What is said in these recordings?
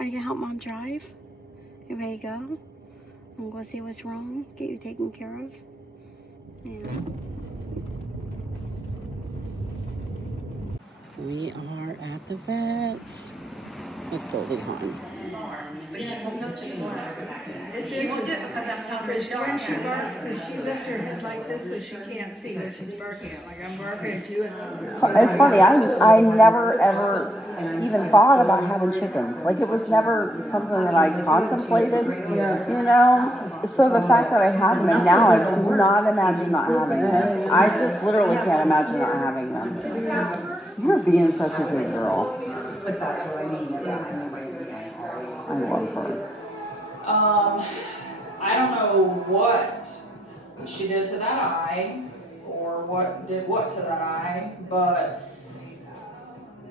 I can help Mom drive. You ready to go? I'm going to see what's wrong. Get you taken care of. Yeah. We are at the vet's with Goldie Hawn. It's interesting because I'm telling her when she barks, because she lifts her head like this so she can't see what she's barking at. Like I'm barking at you. It's funny. I never ever even thought about having chickens. Like it was never something that I contemplated. You know. So the fact that I have them and now I cannot imagine not having them. I just literally can't imagine not having them. You're being such a good girl. But that's what I mean. I love her. I don't know what she did to that eye, or what did what to that eye, but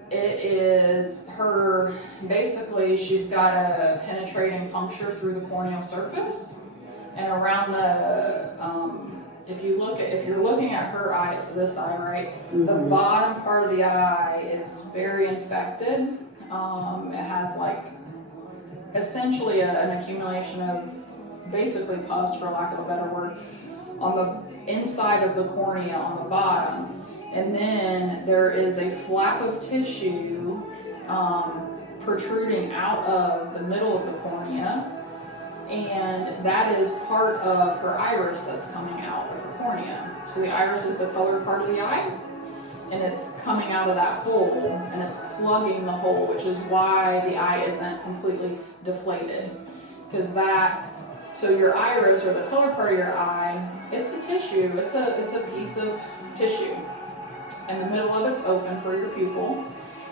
it is her, basically she's got a penetrating puncture through the corneal surface, and around the, if you're looking at her eye, it's this eye, right? Mm-hmm. The bottom part of the eye is very infected. It has like essentially an accumulation of basically pus, for lack of a better word, on the inside of the cornea on the bottom. And then there is a flap of tissue protruding out of the middle of the cornea, and that is part of her iris that's coming out of her cornea. So the iris is the colored part of the eye, and it's coming out of that hole, and it's plugging the hole, which is why the eye isn't completely deflated. Because so your iris, or the colored part of your eye, it's a tissue, it's a piece of tissue. And the middle of it's open for your pupil,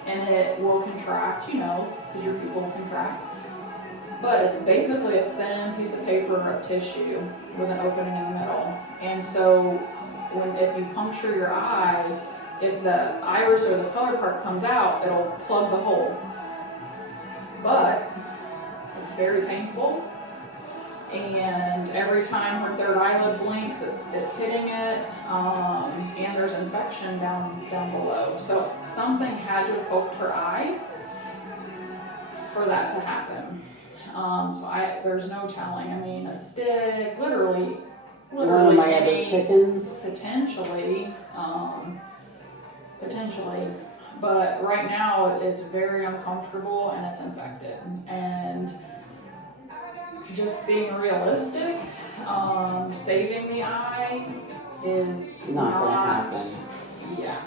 and it will contract, because your pupil will contract. But it's basically a thin piece of paper of tissue with an opening in the middle. And so if you puncture your eye, if the iris or the colored part comes out, it'll plug the hole. But it's very painful. And every time her third eyelid blinks, it's hitting it, and there's infection down below. So something had to have poked her eye for that to happen. There's no telling. I mean, a stick, literally. One of my other chickens? Potentially. But right now it's very uncomfortable and it's infected. And just being realistic, saving the eye is not gonna happen. Yeah.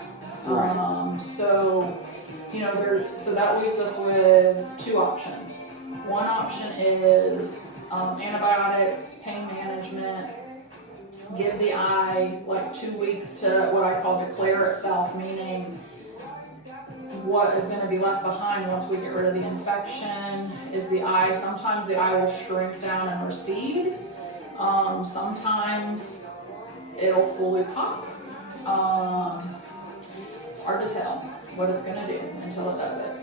Right. So that leaves us with two options. One option is antibiotics, pain management, give the eye like 2 weeks to what I call declare itself, meaning what is going to be left behind once we get rid of the infection is the eye. Sometimes the eye will shrink down and recede. Sometimes it'll fully pop. It's hard to tell what it's going to do until it does it.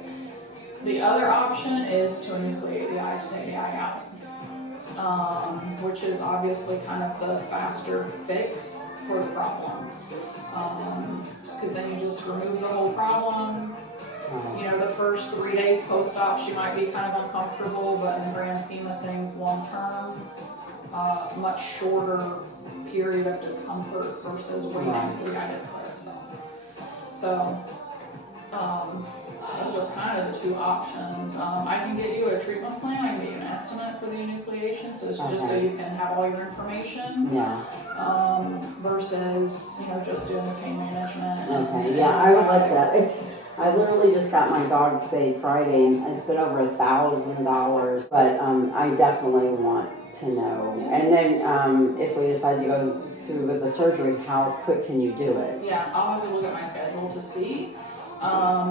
The other option is to enucleate the eye, to take the eye out, which is obviously kind of the faster fix for the problem. Because then you just remove the whole problem. The first 3 days post-op, she might be kind of uncomfortable, but in the grand scheme of things, long-term, much shorter period of discomfort versus waiting for the eye to declare itself. So, those are kind of the two options. I can get you a treatment plan. I can get you an estimate for the enucleation, so it's just so you can have all your information. Yeah. Versus, just doing the pain management. Okay. Yeah, I would like that. I literally just got my dog spayed Friday, and it's been over $1,000. But I definitely want to know. Yeah. And then if we decide to go through with the surgery, how quick can you do it? Yeah, I'll have to look at my schedule to see.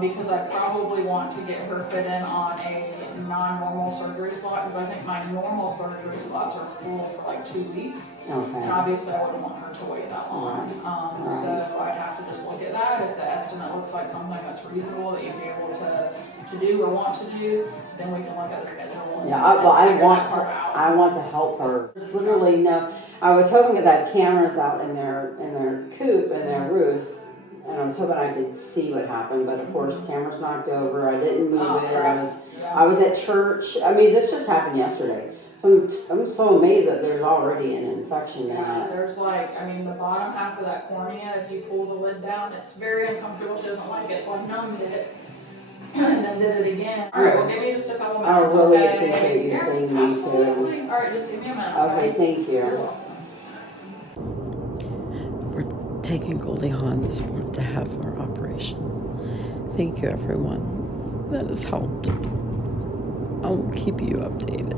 Because I probably want to get her fit in on a non-normal surgery slot, because I think my normal surgery slots are full for like 2 weeks. Okay. And obviously I wouldn't want her to wait that long. Right. So I'd have to just look at that. If the estimate looks like something that's reasonable that you'd be able to do or want to do, then we can look at the schedule. Yeah, I want to help her. There's literally no. I was hoping, because I have cameras out in their coop and their roost, and I was hoping I could see what happened. But of course, cameras knocked over. I didn't move it. Crap. I was at church. I mean, this just happened yesterday. So I'm so amazed that there's already an infection in Yeah, it. there's like, I mean, the bottom half of that cornea, if you pull the lid down, it's very uncomfortable. She doesn't like it, so I numbed it and then did it again. All right, well, give me just a couple I minutes. really Okay? appreciate you Yeah, seeing me too. absolutely. All right, just give me a minute. Okay, thank you. You're welcome. We're taking Goldie Hawn this morning to have our operation. Thank you, everyone. That has helped. I will keep you updated.